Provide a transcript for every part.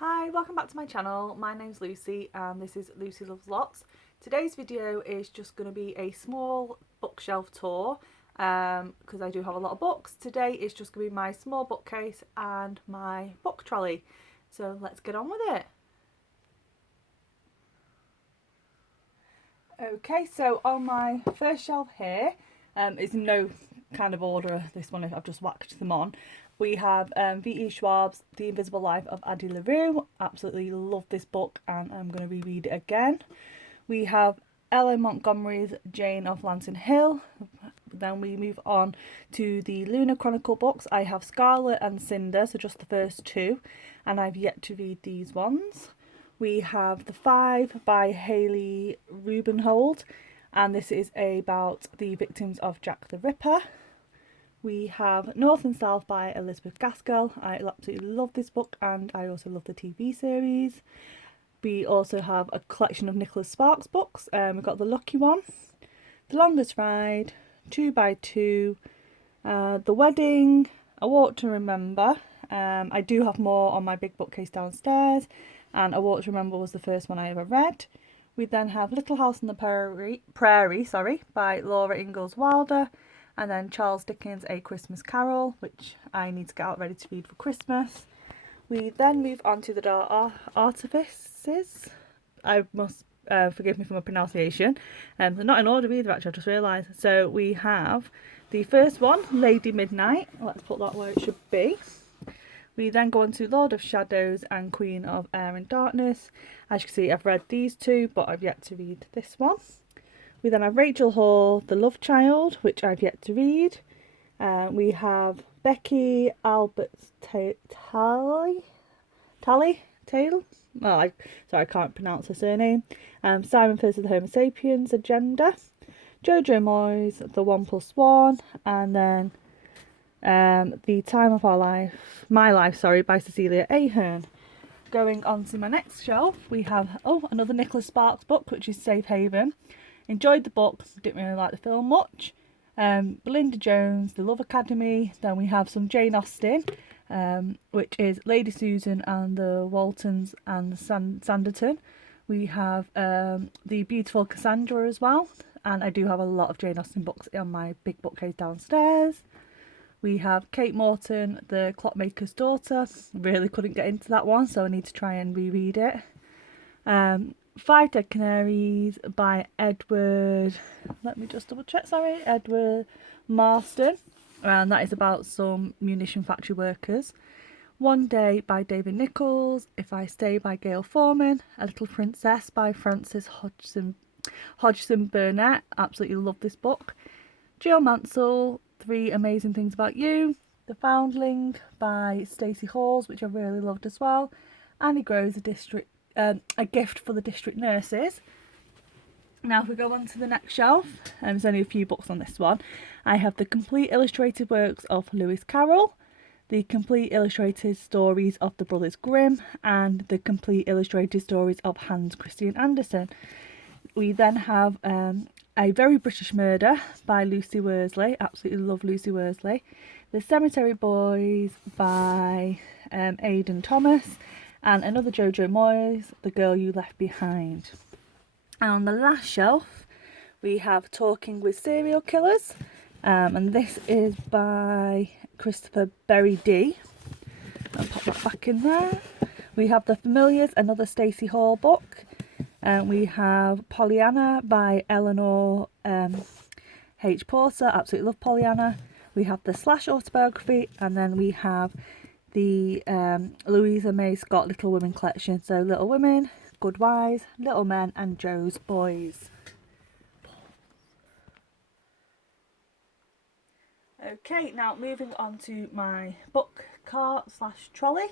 Hi, welcome back to my channel. My name's Lucy and this is Lucy Loves Lots. Today's video is just going to be a small bookshelf tour because I do have a lot of books. Today is just going to be my small bookcase and my book trolley. So let's get on with it. Okay, so on my first shelf here is no kind of order, this one I've just whacked them on. We have V.E. Schwab's The Invisible Life of Addie LaRue. Absolutely love this book and I'm going to reread it again. We have Ellen Montgomery's Jane of Lantern Hill. Then we move on to the Lunar Chronicle books. I have Scarlet and Cinder, so just the first two, and I've yet to read these ones. We have The Five by Hayley Rubenhold, and this is about the victims of Jack the Ripper. We have North and South by Elizabeth Gaskell. I absolutely love this book and I also love the TV series. We also have a collection of Nicholas Sparks books. We've got The Lucky One, The Longest Ride, 2 by 2, The Wedding, A Walk to Remember. I do have more on my big bookcase downstairs, and A Walk to Remember was the first one I ever read. We then have Little House on the Prairie by Laura Ingalls Wilder, and then Charles Dickens' A Christmas Carol, which I need to get out ready to read for Christmas. We then move on to The Dark Artifices. I must forgive me for my pronunciation. They're not in order either, actually, I just realised. So we have the first one, Lady Midnight. Let's put that where it should be. We then go on to Lord of Shadows and Queen of Air and Darkness. As you can see, I've read these two, but I've yet to read this one. We then have Rachel Hall, The Love Child, which I've yet to read. We have Becky Albert's Tally? Well, I can't pronounce her surname. Simon First of the Homo Sapiens Agenda. Jojo Moyes, The 1+1, and then The Time of My Life, by Cecilia Ahern. Going on to my next shelf, we have another Nicholas Sparks book, which is Safe Haven. Enjoyed the book, didn't really like the film much. Belinda Jones, The Love Academy. Then we have some Jane Austen, which is Lady Susan and the Waltons and Sanditon. We have The Beautiful Cassandra as well. And I do have a lot of Jane Austen books on my big bookcase downstairs. We have Kate Morton, The Clockmaker's Daughter. Really couldn't get into that one, so I need to try and reread it. Five Dead Canaries by Edward Marston, and that is about some munition factory workers. One Day by David Nichols, If I Stay by Gail Foreman, A Little Princess by Frances Hodgson Burnett. Absolutely love this book. Jill Mansell, Three Amazing Things About You. The Foundling by Stacey Halls, which I really loved as well. Annie Grows, A Gift for the District Nurses. Now if we go on to the next shelf, there's only a few books on this one. I have the complete illustrated works of Lewis Carroll, the complete illustrated stories of the Brothers Grimm, and the complete illustrated stories of Hans Christian Andersen. We then have A Very British Murder by Lucy Worsley. Absolutely love Lucy Worsley. The Cemetery Boys by Aidan Thomas. And another Jojo Moyes, The Girl You Left Behind. And on the last shelf, we have Talking with Serial Killers. And this is by Christopher Berry D. I'll pop that back in there. We have The Familiars, another Stacey Hall book. We have Pollyanna by Eleanor H. Porter. Absolutely love Pollyanna. We have the Slash autobiography, and then we have the Louisa May Scott Little Women collection. So Little Women, Good Wives, Little Men, and Joe's Boys. Okay, now moving on to my book cart / trolley.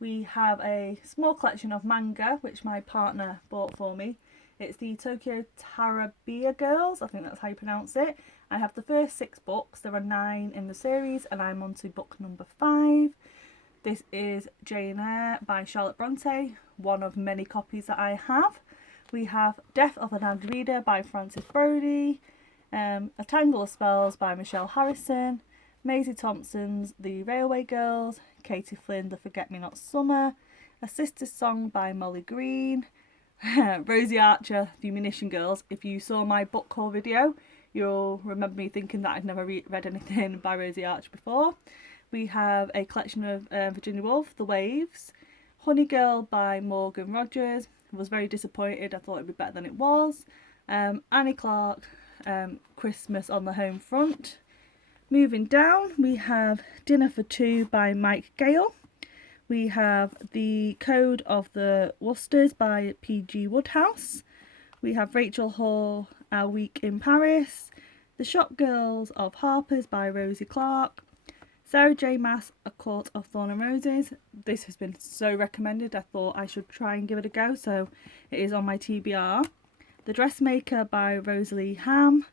We have a small collection of manga, which my partner bought for me. It's the Tokyo Tarabia Girls, I think that's how you pronounce it. I have the first 6 books. There are 9 in the series and I'm on to book number 5. This is Jane Eyre by Charlotte Bronte, one of many copies that I have. We have Death of an Ad Reader by Frances Brodie, A Tangle of Spells by Michelle Harrison, Maisie Thompson's The Railway Girls, Katie Flynn, The Forget-Me-Not Summer, A Sister's Song by Molly Green, Rosie Archer, The Munition Girls. If you saw my book haul video, you'll remember me thinking that I'd never read anything by Rosie Archer before. We have a collection of Virginia Woolf, The Waves. Honey Girl by Morgan Rogers. I was very disappointed. I thought it'd be better than it was. Annie Clark, Christmas on the Home Front. Moving down, we have Dinner for Two by Mike Gale. We have The Code of the Worcesters by P.G. Woodhouse. We have Rachel Hall, Our Week in Paris. The Shop Girls of Harper's by Rosie Clark. Sarah J. Maas, A Court of Thorn and Roses. This has been so recommended, I thought I should try and give it a go, so it is on my TBR. The Dressmaker by Rosalie Ham.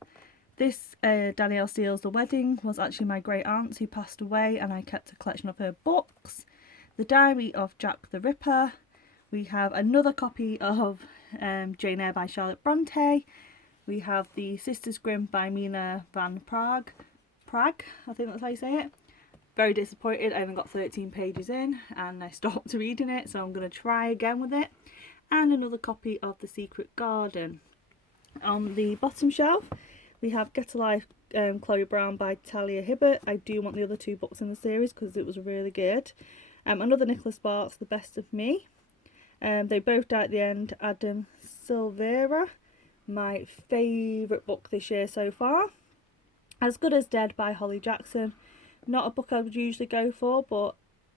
This Danielle Steele's The Wedding was actually my great aunt's who passed away, and I kept a collection of her books. The Diary of Jack the Ripper. We have another copy of Jane Eyre by Charlotte Bronte. We have The Sisters Grimm by Mina van Praag, I think that's how you say it. Very disappointed, I only got 13 pages in and I stopped reading it, so I'm going to try again with it. And another copy of The Secret Garden. On the bottom shelf, we have Get a Life, Chloe Brown by Talia Hibbert. I do want the other two books in the series because it was really good. Another Nicholas Sparks, The Best of Me. They both died at the end. Adam Silvera, my favourite book this year so far. As Good as Dead by Holly Jackson. Not a book I would usually go for, but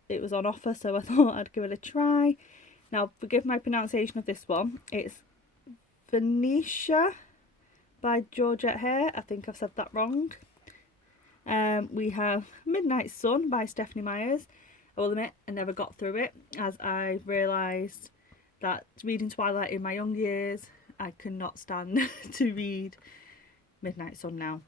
it was on offer, so I thought I'd give it a try. Now, forgive my pronunciation of this one. It's Venetia by Georgette Hare. I think I've said that wrong. We have Midnight Sun by Stephanie Myers. I will admit I never got through it, as I realised that reading Twilight in my young years, I could not stand to read Midnight Sun now.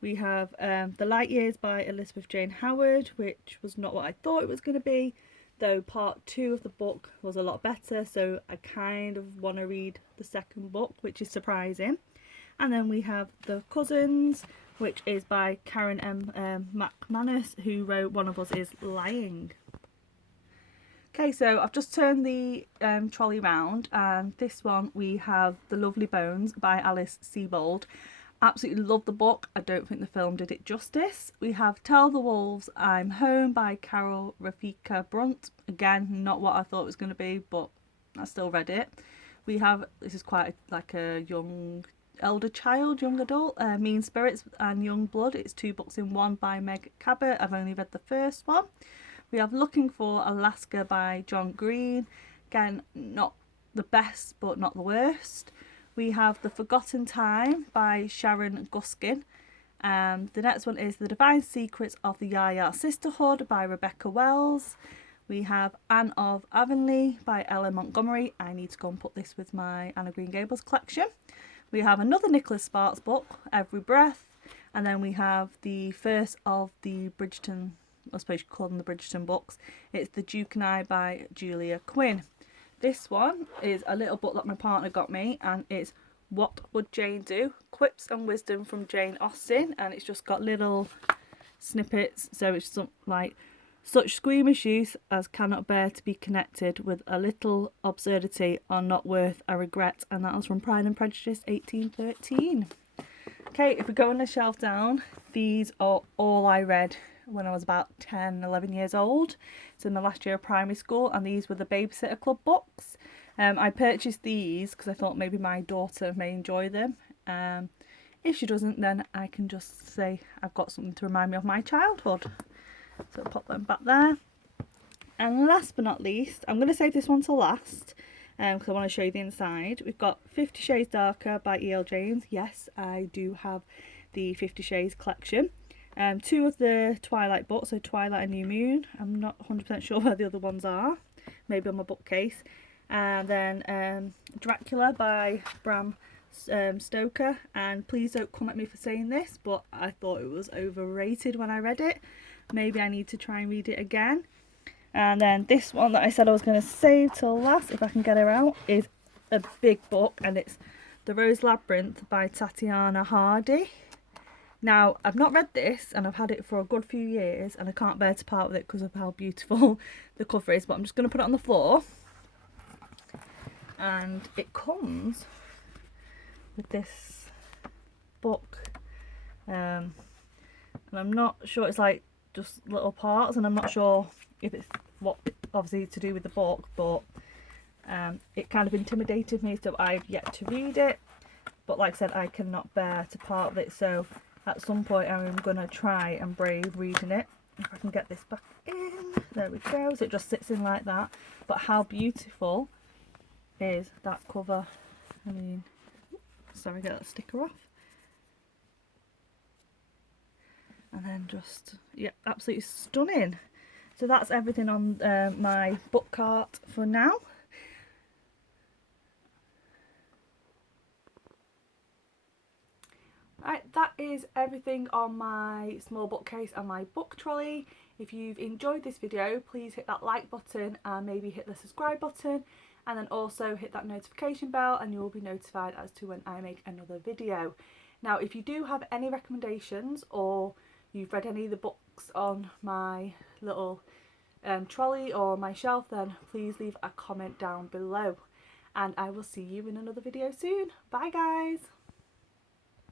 We have The Light Years by Elizabeth Jane Howard, which was not what I thought it was going to be, though part 2 of the book was a lot better, so I kind of want to read the second book, which is surprising. And then we have The Cousins, which is by Karen M. McManus, who wrote One of Us is Lying. Okay, so I've just turned the trolley round, and this one we have The Lovely Bones by Alice Sebold. Absolutely love the book. I don't think the film did it justice. We have Tell the Wolves I'm Home by Carol Rafika Brunt. Again, not what I thought it was going to be, but I still read it. We have, this is quite like a young adult, Mean Spirits and Young Blood. It's 2 books in one by Meg Cabot. I've only read the first one. We have Looking for Alaska by John Green. Again, not the best, but not the worst. We have The Forgotten Time by Sharon Guskin. The next one is The Divine Secrets of the Yaya Sisterhood by Rebecca Wells. We have Anne of Avonlea by Ellen Montgomery. I need to go and put this with my Anna Green Gables collection. We have another Nicholas Sparks book, Every Breath. And then we have the first of the Bridgerton, I suppose you could call them the Bridgerton books. It's The Duke and I by Julia Quinn. This one is a little book that my partner got me, and it's What Would Jane Do? Quips and Wisdom from Jane Austen, and it's just got little snippets, so it's some, like, such squeamish youth as cannot bear to be connected with a little absurdity are not worth a regret, and that was from Pride and Prejudice 1813. Okay, if we go on the shelf down, these are all I read when I was about 10, 11 years old. So in the last year of primary school, and these were the Babysitter Club books. I purchased these because I thought maybe my daughter may enjoy them. If she doesn't, then I can just say I've got something to remind me of my childhood. So I'll pop them back there. And last but not least, I'm going to save this one till last because I want to show you the inside. We've got 50 Shades Darker by E.L. James. Yes, I do have the 50 Shades collection. 2 of the Twilight books, so Twilight and New Moon. I'm not 100% sure where the other ones are. Maybe on my bookcase. And then Dracula by Bram Stoker. And please don't come at me for saying this, but I thought it was overrated when I read it. Maybe I need to try and read it again. And then this one that I said I was going to save till last, if I can get her out, is a big book, and it's The Rose Labyrinth by Tatiana Hardy. Now, I've not read this, and I've had it for a good few years, and I can't bear to part with it because of how beautiful the cover is, but I'm just going to put it on the floor. and it comes with this book, and I'm not sure, it's like just little parts, and I'm not sure if it's what obviously to do with the book, but it kind of intimidated me, so I've yet to read it. But like I said, I cannot bear to part with it, so at some point I'm going to try and brave reading it. If I can get this back in, there we go. So it just sits in like that. But how beautiful is that cover? I mean, sorry, get that sticker off. And then just, yeah, absolutely stunning. So that's everything on my book cart for now. Right, that is everything on my small bookcase and my book trolley. If you've enjoyed this video, please hit that like button and maybe hit the subscribe button, and then also hit that notification bell and you will be notified as to when I make another video. Now, if you do have any recommendations or you've read any of the books on my little trolley or my shelf, then please leave a comment down below, and I will see you in another video soon. Bye guys!